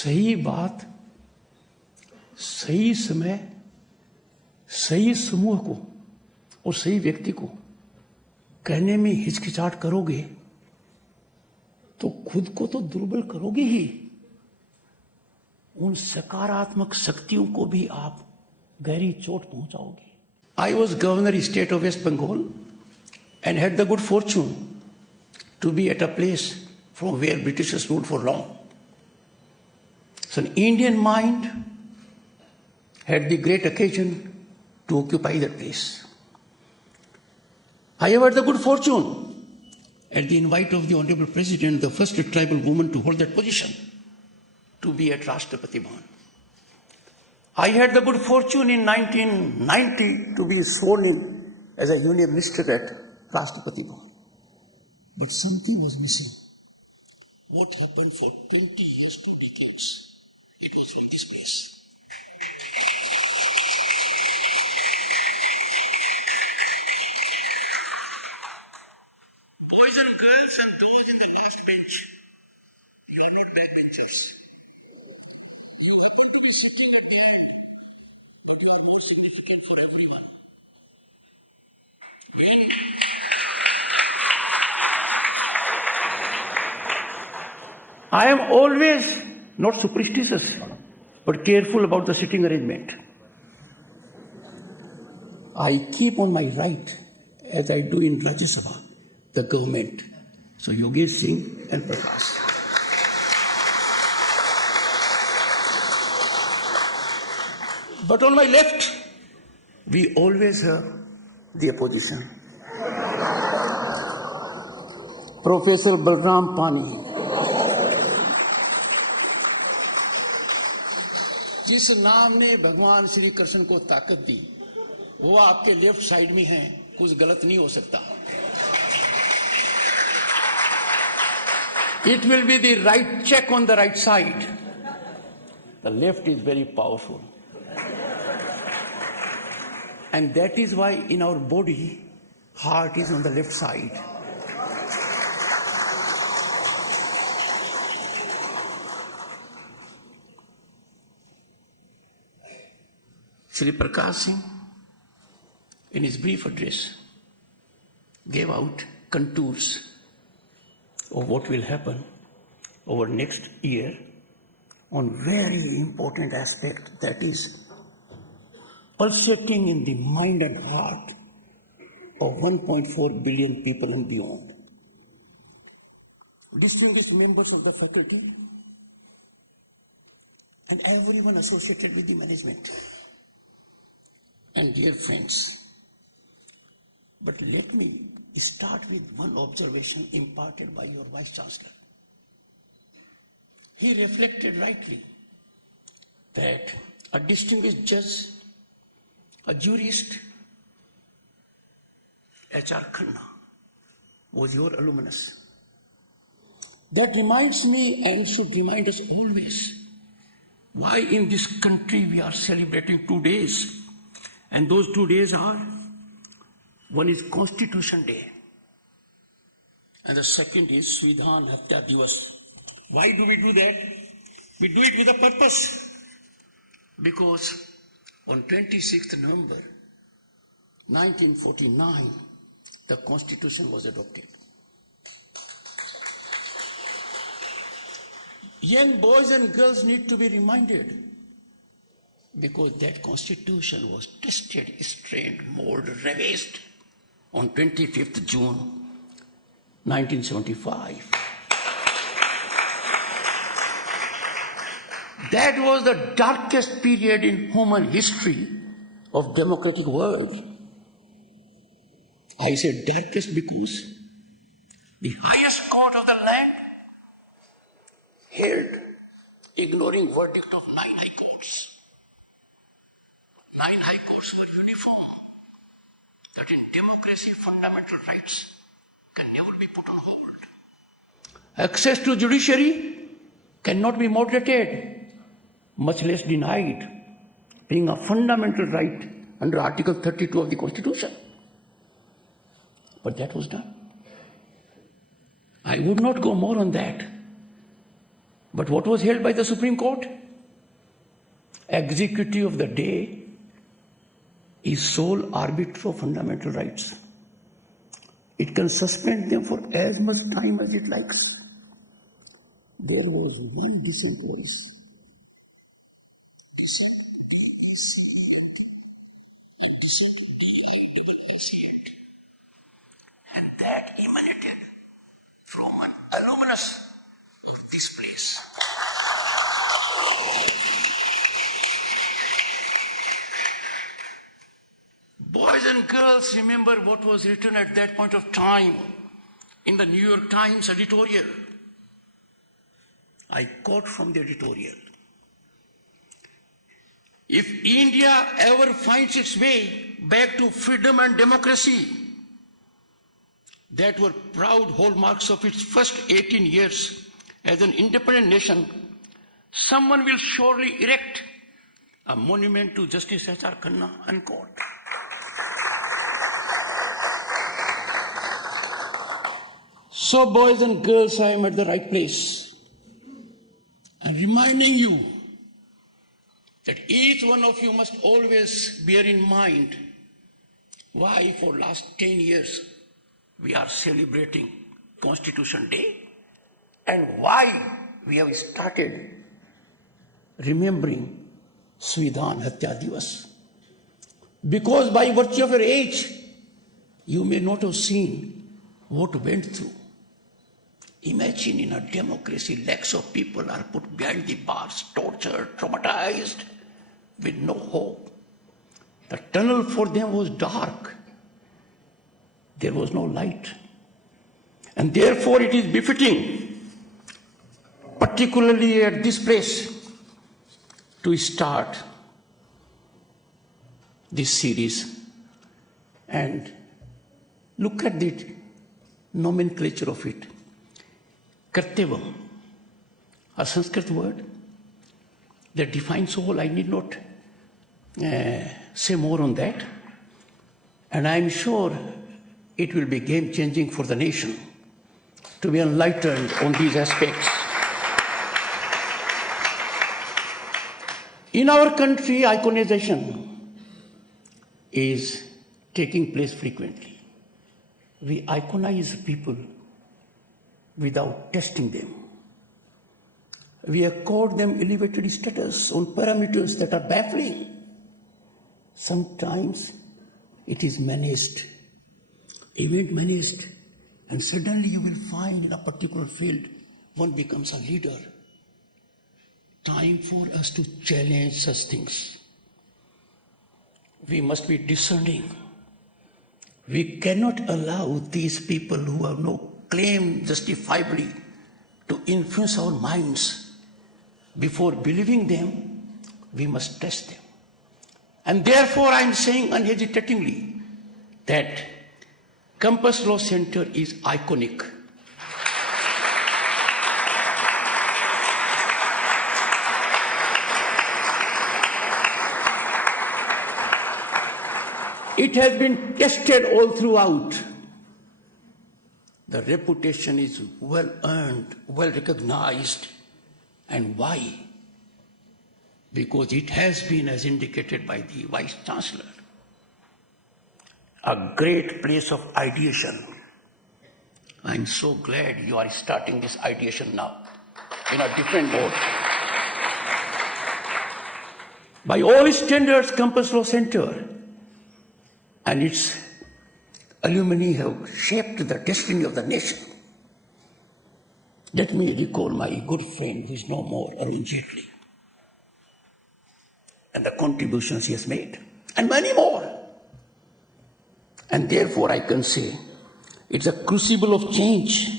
सही बात सही समय सही समूह को और सही व्यक्ति को कहने में हिचकिचाहट करोगे तो खुद को तो दुर्बल करोगे ही, उन सकारात्मक शक्तियों को भी आप गहरी चोट पहुंचाओगे। I was governor state of West Bengal and had the good fortune to be at a place from where Britishers ruled for long. So an Indian mind had the great occasion to occupy that place. I have had the good fortune, at the invite of the Honorable President, the first tribal woman to hold that position, to be at Rashtrapati Bhavan. I had the good fortune in 1990 to be sworn in as a Union Minister at Rashtrapati Bhavan. But something was missing. What happened for 20 years to decades? It was from this place. Boys and girls and those in the last bench, you are not backbenchers. You happen to be sitting at the end, but you are more significant for everyone. I am always not superstitious, but careful about the sitting arrangement. I keep on my right, as I do in Rajya Sabha, the government. So Yogesh Singh and Prakash. But on my left, we always have the opposition. Professor Balram Pani. जिस नाम ने भगवान श्री कृष्ण को ताकत दी वो आपके left side में है, कुछ गलत नहीं हो सकता. It will be the right check on the right side. The left is very powerful. And that is why in our body, heart is on the left side. Shri Prakash Singh, in his brief address, gave out contours of what will happen over next year on very important aspect, that is pulsating in the mind and heart of 1.4 billion people and beyond. Distinguished members of the faculty and everyone associated with the management and dear friends. But let me start with one observation imparted by your Vice Chancellor. He reflected rightly that a distinguished judge, a jurist, H.R. Khanna, was your alumnus. That reminds me and should remind us always why in this country we are celebrating 2 days. And those 2 days are, one is Constitution Day, and the second is Svidhan Hatya Divas. Why do we do that? We do it with a purpose. Because on 26th November 1949, the Constitution was adopted. Young boys and girls need to be reminded, because that Constitution was tested, strained, molded, revised on 25th June 1975. That was the darkest period in human history of democratic world. I say darkest because the highest court of the land held, ignoring verdict of 9 high courts. 9 high courts were uniform, that in democracy fundamental rights can never be put on hold. Access to judiciary cannot be moderated, much less denied, being a fundamental right under Article 32 of the Constitution. But that was done. I would not go more on that. But what was held by the Supreme Court? Executive of the day is sole arbiter of fundamental rights. It can suspend them for as much time as it likes. There was one decent voice. And that emanated from an alumnus of this place. Boys and girls, remember what was written at that point of time in the New York Times editorial. I quote from the editorial. If India ever finds its way back to freedom and democracy, that were proud hallmarks of its first 18 years as an independent nation, someone will surely erect a monument to Justice H.R. Khanna, unquote. So, boys and girls, I am at the right place. And reminding you that each one of you must always bear in mind why for last 10 years we are celebrating Constitution Day and why we have started remembering Svidhan Hatya Divas. Because by virtue of your age, you may not have seen what went through. Imagine in a democracy, lakhs of people are put behind the bars, tortured, traumatized, with no hope. The tunnel for them was dark. There was no light. And therefore it is befitting, particularly at this place, to start this series and look at the nomenclature of it. Kartevam, a Sanskrit word that defines all. I need not say more on that. And I am sure it will be game-changing for the nation to be enlightened on these aspects. In our country, iconization is taking place frequently. We iconize people without testing them. We accord them elevated status on parameters that are baffling. Sometimes it is managed, event managed, and suddenly you will find in a particular field one becomes a leader. Time for us to challenge such things. We must be discerning. We cannot allow these people who have no claim justifiably to influence our minds. Before believing them, we must test them. And therefore I am saying unhesitatingly that Campus Law Center is iconic. It has been tested all throughout. The reputation is well earned, well recognized. And why? Because it has been, as indicated by the Vice Chancellor, a great place of ideation. I'm so glad you are starting this ideation now in a different mode. By all standards, Campus Law Center and its alumni have shaped the destiny of the nation. Let me recall my good friend who is no more, Arun Jaitley, and the contributions he has made, and many more. And therefore I can say it's a crucible of change.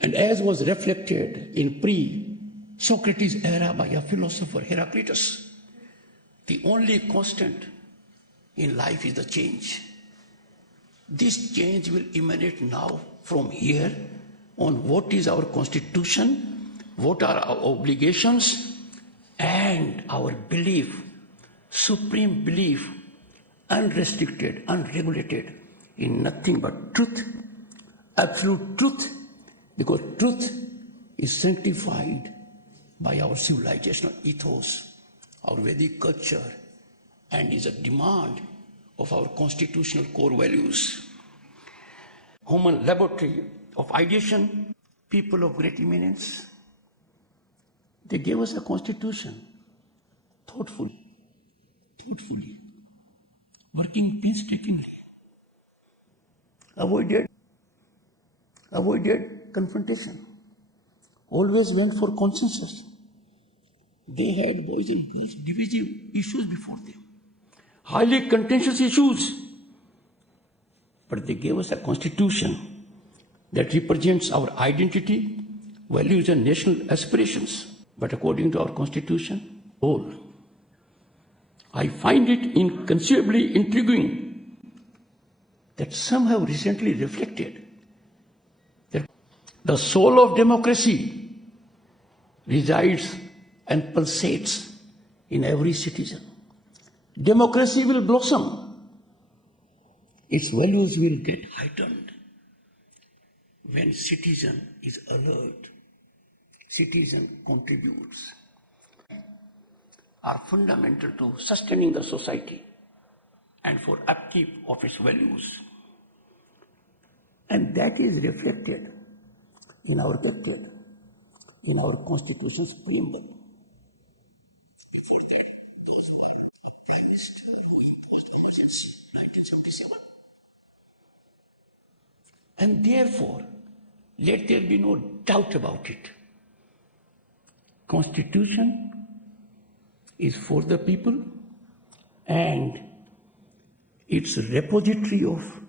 And as was reflected in pre-Socrates era by a philosopher, Heraclitus, the only constant in life is the change. This change will emanate now from here on what is our constitution, what are our obligations, and our belief, supreme belief, unrestricted, unregulated, in nothing but truth, absolute truth, because truth is sanctified by our civilizational ethos, our Vedic culture, and is a demand of our constitutional core values. Human laboratory of ideation, people of great eminence, they gave us a constitution, thoughtfully, working painstakingly, avoided confrontation, always went for consensus. They had boys and girls divisive issues before them, highly contentious issues. But they gave us a constitution that represents our identity, values, and national aspirations. But according to our constitution, all. I find it inconceivably intriguing that some have recently reflected that the soul of democracy resides and pulsates in every citizen. Democracy will blossom. Its values will get heightened when citizen is alert, citizen contributes, are fundamental to sustaining the society and for upkeep of its values. And that is reflected in our Constitution's preamble. Before that, those were Prime Minister who imposed emergency in 1977. And therefore, let there be no doubt about it. Constitution is for the people, and its repository of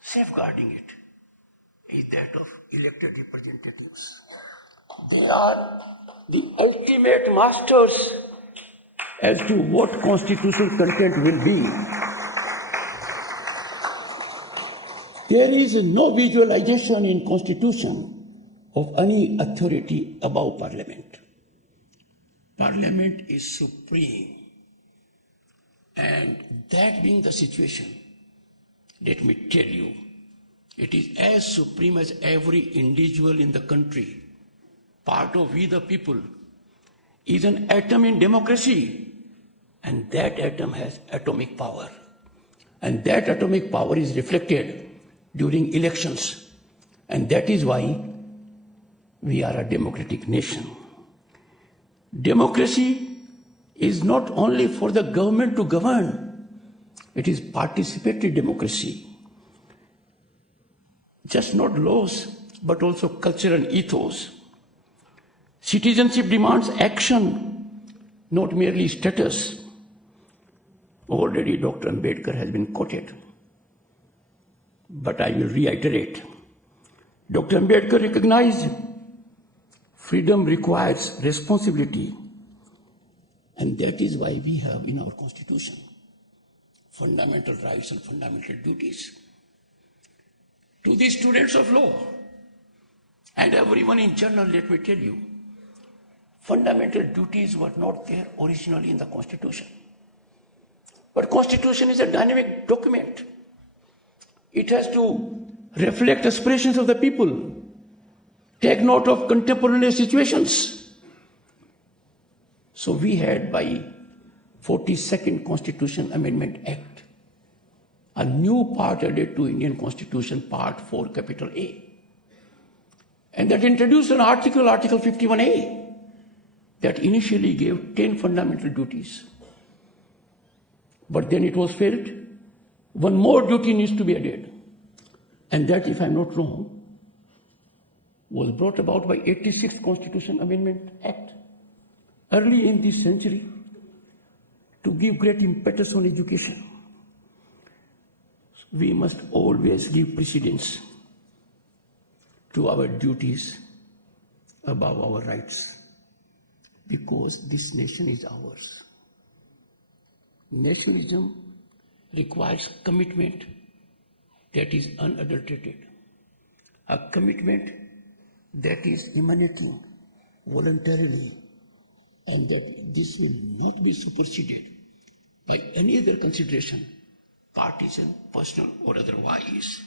safeguarding it is that of elected representatives. They are the ultimate masters as to what constitutional content will be. There is no visualization in Constitution of any authority above Parliament. Parliament is supreme. And that being the situation, let me tell you, it is as supreme as every individual in the country, part of we the people, is an atom in democracy. And that atom has atomic power. And that atomic power is reflected during elections. And that is why we are a democratic nation. Democracy is not only for the government to govern, it is participatory democracy. Just not laws, but also culture and ethos. Citizenship demands action, not merely status. Already Dr. Ambedkar has been quoted, but I will reiterate. Dr. Ambedkar recognized freedom requires responsibility, and that is why we have in our Constitution fundamental rights and fundamental duties. To the students of law and everyone in general, let me tell you, fundamental duties were not there originally in the Constitution. But Constitution is a dynamic document. It has to reflect aspirations of the people, take note of contemporary situations. So we had by 42nd Constitution Amendment Act, a new part added to Indian Constitution, Part 4, capital A. And that introduced an article, Article 51A, that initially gave 10 fundamental duties. But then it was felt, one more duty needs to be added. And that, if I'm not wrong, was brought about by 86th Constitution Amendment Act, early in this century, to give great impetus on education. We must always give precedence to our duties above our rights, because this nation is ours. Nationalism requires commitment that is unadulterated, a commitment that is emanating voluntarily, and that this will not be superseded by any other consideration, partisan, personal, or otherwise.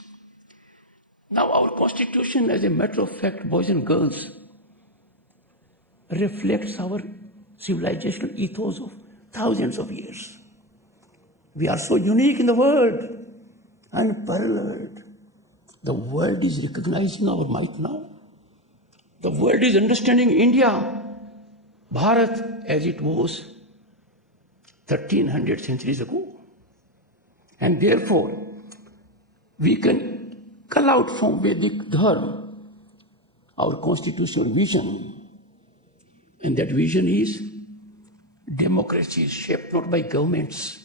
Now our constitution, as a matter of fact, boys and girls, reflects our civilizational ethos of thousands of years. We are so unique in the world, unparalleled. The world is recognizing our might now. The world is understanding India, Bharat, as it was 1300 centuries ago. And therefore, we can cull out from Vedic Dharma our constitutional vision. And that vision is democracy is shaped not by governments.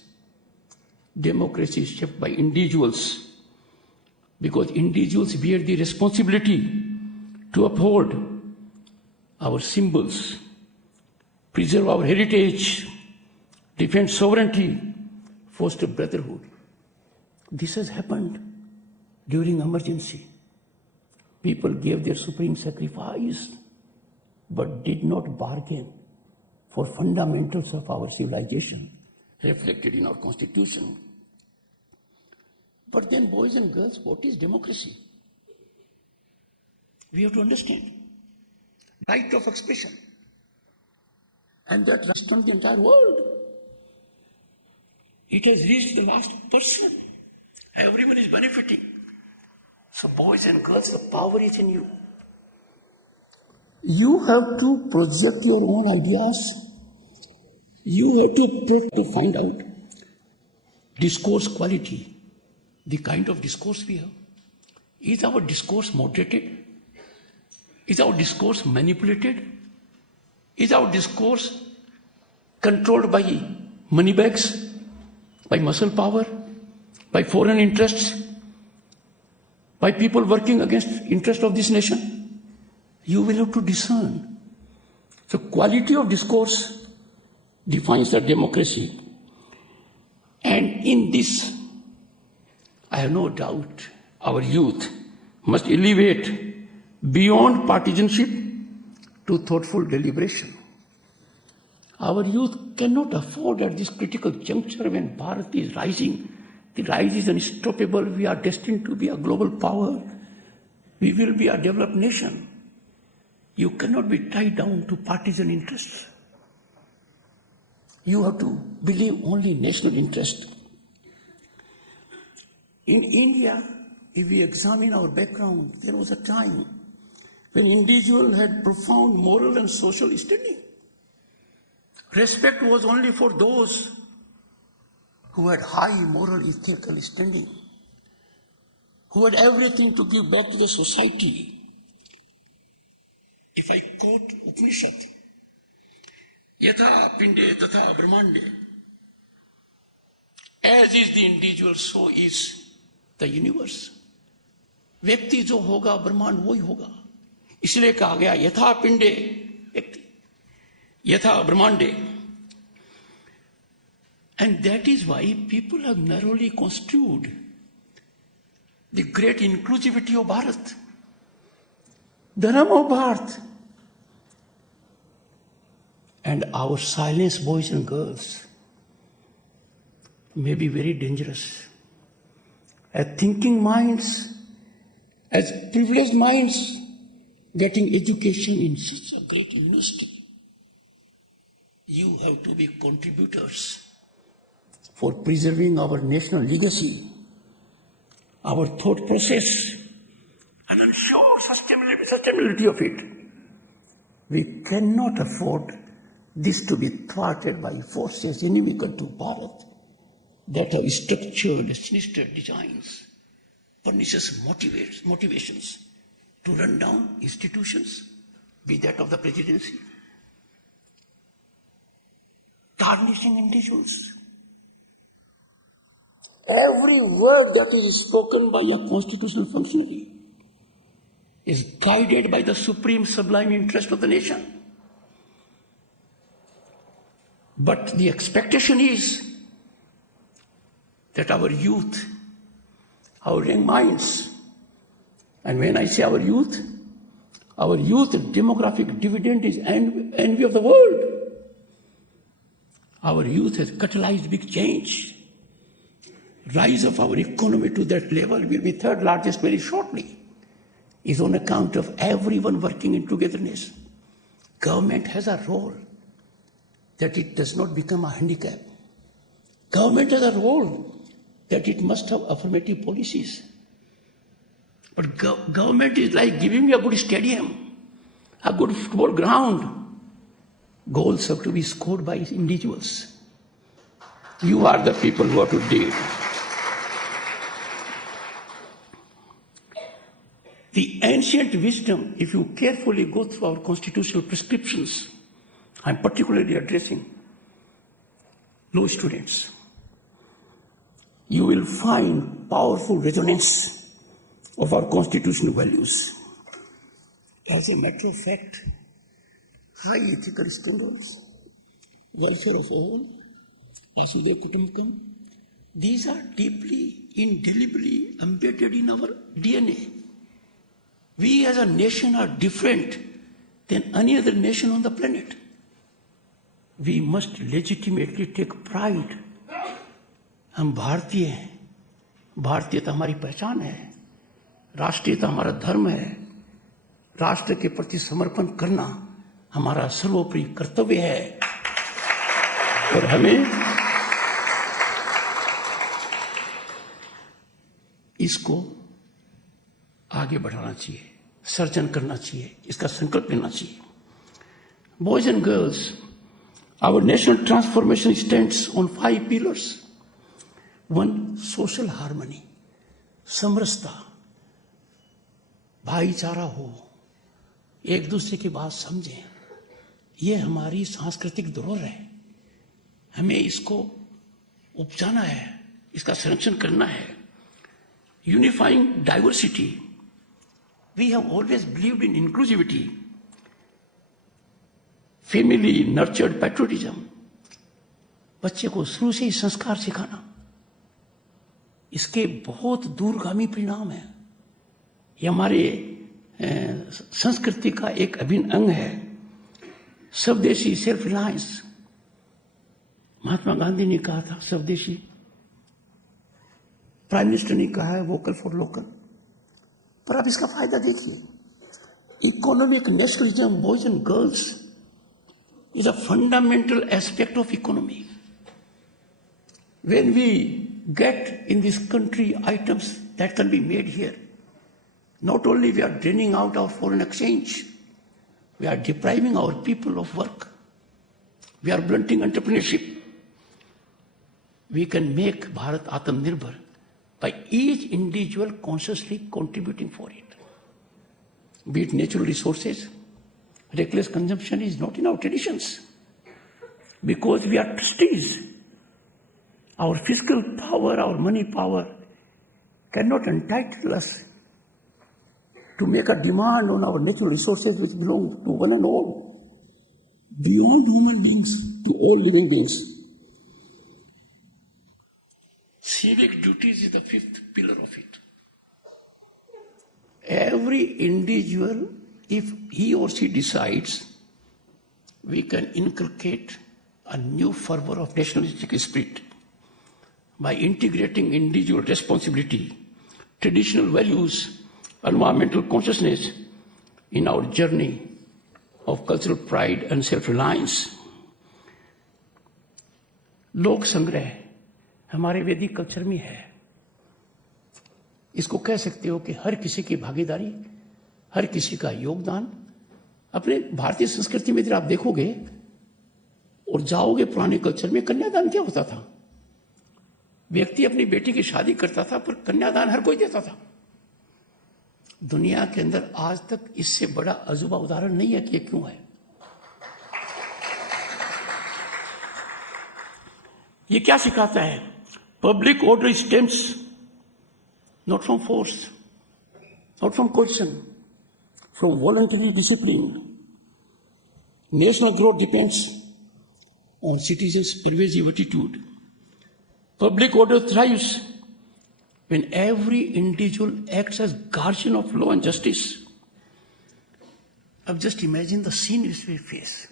Democracy is shaped by individuals, because individuals bear the responsibility to uphold our symbols, preserve our heritage, defend sovereignty, foster brotherhood. This has happened during emergency. People gave their supreme sacrifice, but did not bargain for fundamentals of our civilization, reflected in our constitution. But then, boys and girls, what is democracy? We have to understand. Right of expression. And that rests on the entire world. It has reached the last person. Everyone is benefiting. So boys and girls, the power is in you. You have to project your own ideas. You have to find out discourse quality, the kind of discourse we have. Is our discourse moderated? Is our discourse manipulated? Is our discourse controlled by money bags, by muscle power, by foreign interests, by people working against the interest of this nation? You will have to discern. So quality of discourse defines our democracy. And in this, I have no doubt our youth must elevate beyond partisanship to thoughtful deliberation. Our youth cannot afford at this critical juncture when Bharat is rising. The rise is unstoppable. We are destined to be a global power. We will be a developed nation. You cannot be tied down to partisan interests. You have to believe only national interest. In India, if we examine our background, there was a time when individuals had profound moral and social standing. Respect was only for those who had high moral ethical standing, who had everything to give back to the society. If I quote Upanishad, Yatha Pinde Tatha Brahmande, as is the individual, so is the universe. व्यक्ति जो होगा ब्रह्मांड वही होगा. इसलिए कहा गया यथा पिंडे व्यक्ति, यथा ब्रह्मांडे. And that is why people have narrowly construed the great inclusivity of Bharat, Dharma of Bharat. And our silence, boys and girls, may be very dangerous. As thinking minds, as privileged minds, getting education in such a great university, you have to be contributors for preserving our national legacy, our thought process, and ensure sustainability of it. We cannot afford this to be thwarted by forces inimical to Bharat that have structured, sinister designs, pernicious motivations to run down institutions, be that of the presidency, tarnishing individuals. Every word that is spoken by a constitutional functionary is guided by the supreme sublime interest of the nation. But the expectation is that our youth, our young minds, and when I say our youth demographic dividend is envy of the world. Our youth has catalyzed big change. Rise of our economy to that level will be third largest very shortly. is on account of everyone working in togetherness. Government has a role that it does not become a handicap. Government has a role that it must have affirmative policies. But government is like giving me a good stadium, a good football ground. Goals have to be scored by individuals. You are the people who have to do it. The ancient wisdom, if you carefully go through our constitutional prescriptions, I'm particularly addressing law students, you will find powerful resonance of our constitutional values. As a matter of fact, high ethical standards, welfare of all, Asudaya Kutumbakam, these are deeply, indelibly embedded in our DNA. We as a nation are different than any other nation on the planet. We must legitimately take pride. हम भारतीय हैं, भारतीयता हमारी पहचान है, राष्ट्रीयता हमारा धर्म है, राष्ट्र के प्रति समर्पण करना हमारा सर्वोपरि कर्तव्य है और हमें इसको आगे बढ़ाना चाहिए, सर्जन करना चाहिए, इसका संकल्प लेना चाहिए. Boys and girls, our national transformation stands on 5 pillars. 1, social harmony, समरसता, भाईचारा हो, एक दूसरे की बात समझें. ये हमारी सांस्कृतिक धरोहर है, हमें इसको उपजाना है, इसका संरक्षण करना है. Unifying diversity, we have always believed in inclusivity. Family nurtured patriotism, बच्चे को शुरू से ही संस्कार सिखाना, इसके बहुत दूरगामी परिणाम है. ये हमारे संस्कृति का एक अभिन्न अंग है. स्वदेशी, सेल्फ रिलायंस, महात्मा गांधी ने कहा था स्वदेशी, प्राइम मिनिस्टर ने कहा है वोकल फॉर लोकल. पर आप इसका फायदा देखिए. Economic nationalism, boys and girls, is a fundamental aspect of economy. When we get in this country items that can be made here, not only we are draining out our foreign exchange, we are depriving our people of work. We are blunting entrepreneurship. We can make Bharat Atmanirbhar by each individual consciously contributing for it. Be it natural resources, reckless consumption is not in our traditions because we are trustees. Our fiscal power, our money power cannot entitle us to make a demand on our natural resources which belong to one and all, beyond human beings to all living beings. Civic duties is the 5th pillar of it. Every individual, if he or she decides, we can inculcate a new fervor of nationalistic spirit by integrating individual responsibility, traditional values, environmental consciousness in our journey of cultural pride and self-reliance. लोक संग्रह हमारे वैदिक culture में है. इसको कह सकते हो कि हर किसी की भागीदारी, हर किसी का योगदान. अपने भारतीय संस्कृति में यदि आप देखोगे और जाओगे पुराने कल्चर में, कन्यादान क्या होता था? व्यक्ति अपनी बेटी की शादी करता था पर कन्यादान हर कोई देता था. दुनिया के अंदर आज तक इससे बड़ा अजूबा उदाहरण नहीं है कि ये क्यों है. ये क्या सिखाता है? Public order stems not from force, not from coercion, from voluntary discipline. National growth depends on citizens' pervasive attitude. Public order thrives when every individual acts as guardian of law and justice. Now just imagine the scene which we face.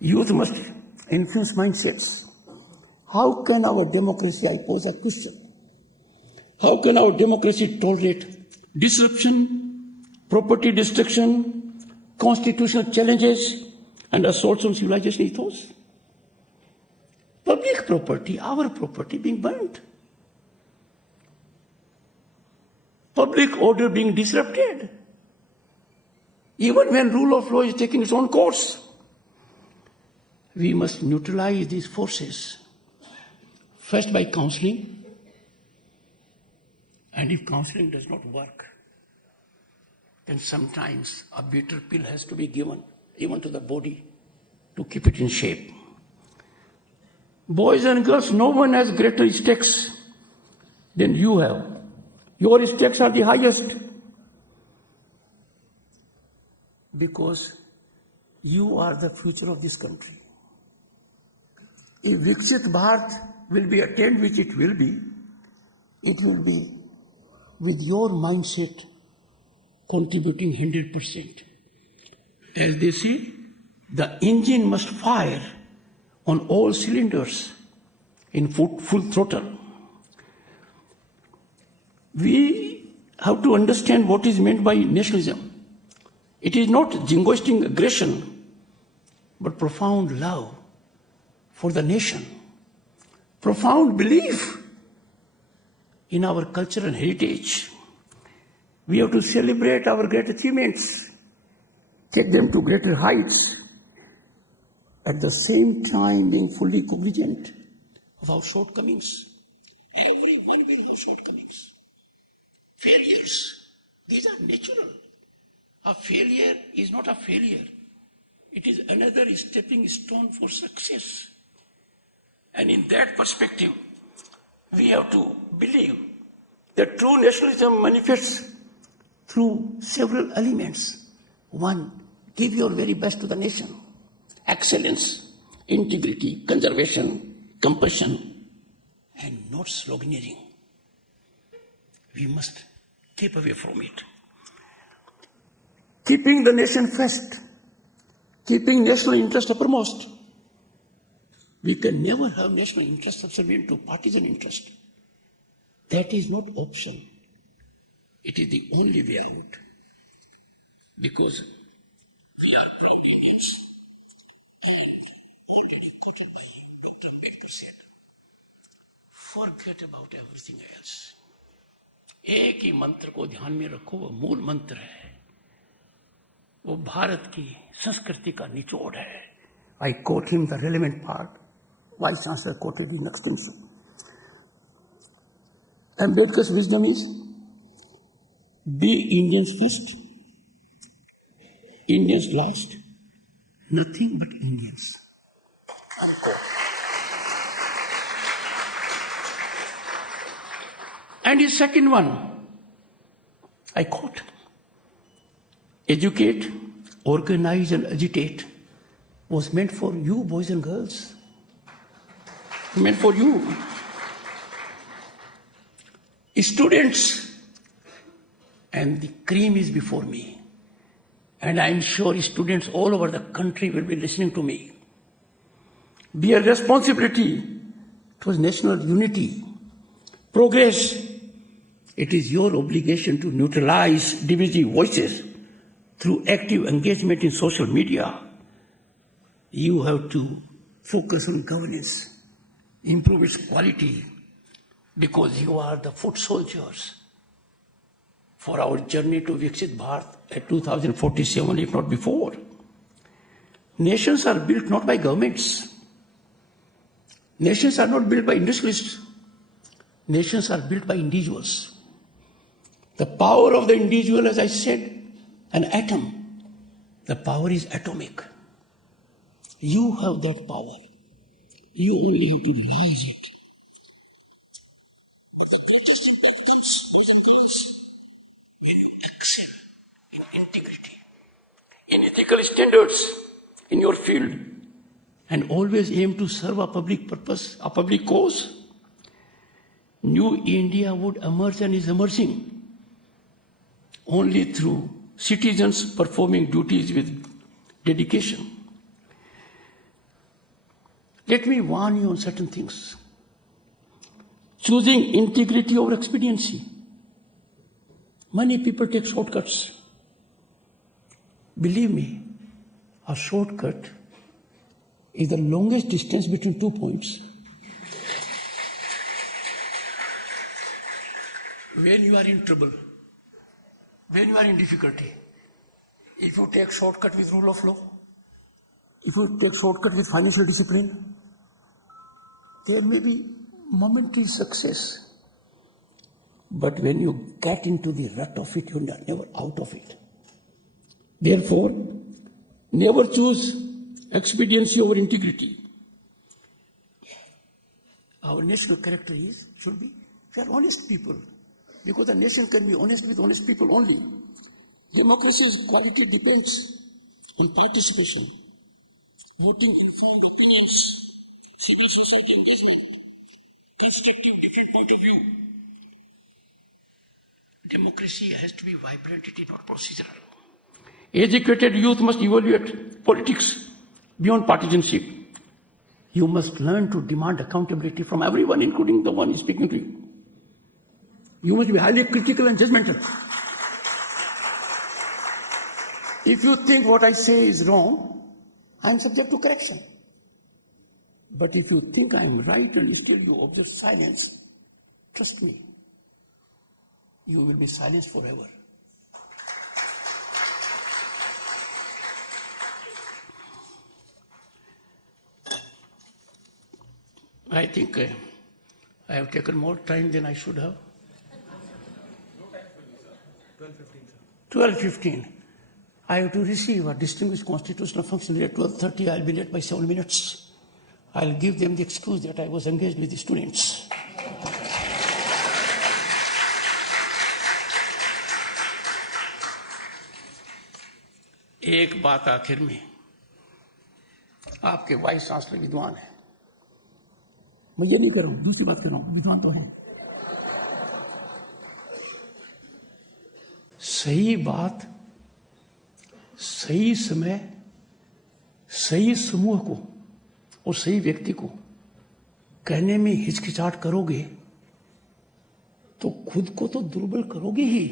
Youth must influence mindsets. How can our democracy, I pose a question, how can our democracy tolerate disruption property destruction, constitutional challenges, and assaults on civilization ethos. Public property, our property, being burnt. Public order being disrupted. Even when rule of law is taking its own course, we must neutralize these forces. First by counseling, and if counseling does not work, then sometimes a bitter pill has to be given, even to the body, to keep it in shape. Boys and girls, no one has greater stakes than you have. Your stakes are the highest because you are the future of this country. If Viksit Bharat will be attained, which it will be with your mindset contributing 100%. As they say, the engine must fire on all cylinders in full throttle. We have to understand what is meant by nationalism. It is not jingoistic aggression, but profound love for the nation, profound belief in our culture and heritage. We have to celebrate our great achievements, take them to greater heights, at the same time being fully cognizant of our shortcomings. Everyone will have shortcomings. Failures, these are natural. A failure is not a failure. It is another stepping stone for success. And in that perspective, we have to believe that true nationalism manifests through several elements. One, give your very best to the nation. Excellence, integrity, conservation, compassion, and not sloganeering. We must keep away from it. Keeping the nation first, keeping national interest uppermost. We can never have national interest subservient to partisan interest. That is not option. It is the only way out. Because we are proud Indians. And already quoted by Dr. Ambedkar said, forget about everything else. एक ही मंत्र को ध्यान में रखो, वो मूल मंत्र है. वो भारत की संस्कृति का निचोड़ है. I quote him the relevant part. Vice Chancellor quoted the next thing. Ambedkar's wisdom is, be Indians first, Indians last, nothing but Indians. And his second one, I quote, educate, organize and agitate was meant for you, boys and girls. Meant for you. Students, and the cream is before me. And I'm sure students all over the country will be listening to me. Be a responsibility towards national unity, progress. It is your obligation to neutralize divisive voices through active engagement in social media. You have to focus on governance, improve its quality, because you are the foot soldiers for our journey to Viksit Bharat at 2047, if not before. Nations are built not by governments. Nations are not built by industrialists. Nations are built by individuals. The power of the individual, as I said, an atom. The power is atomic. You have that power. You only have to realize it. But the greatest impact comes, boys and girls, when you excel in integrity, in ethical standards in your field, and always aim to serve a public purpose, a public cause. New India would emerge and is emerging only through citizens performing duties with dedication. Let me warn you on certain things. Choosing integrity over expediency. Many people take shortcuts. Believe me, a shortcut is the longest distance between 2 points. When you are in trouble, when you are in difficulty, if you take shortcut with rule of law, if you take shortcut with financial discipline, there may be momentary success. But when you get into the rut of it, you are never out of it. Therefore, never choose expediency over integrity. Our national character should be, we are honest people. Because the nation can be honest with honest people only. Democracy's quality depends on participation, voting informed opinions, civil society engagement, constructive different point of view. Democracy has to be vibrant, it is not procedural. Educated youth must evaluate politics beyond partisanship. You must learn to demand accountability from everyone, including the one speaking to you. You must be highly critical and judgmental. If you think what I say is wrong, I am subject to correction. But if you think I am right and still you observe silence, trust me, you will be silenced forever. I think I have taken more time than I should have. 12:15. I have to receive a distinguished constitutional functionary at 12:30. I'll be late by 7 minutes. I'll give them the excuse that I was engaged with the students. एक बात आखिर में, आपके vice chancellor विद्वान है, मैं ये नहीं कर रहा हूं, दूसरी बात कर रहा हूं, विद्वान तो है। सही बात सही समय सही समूह को और सही व्यक्ति को कहने में हिचकिचाहट करोगे तो खुद को तो दुर्बल करोगे ही,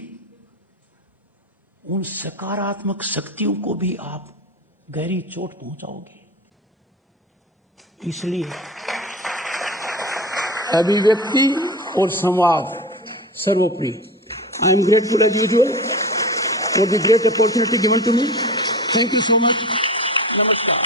उन सकारात्मक शक्तियों को भी आप गहरी चोट पहुंचाओगे। इसलिए अभिव्यक्ति और संवाद सर्वोपरि। I am grateful as usual for the great opportunity given to me. Thank you so much. Namaskar.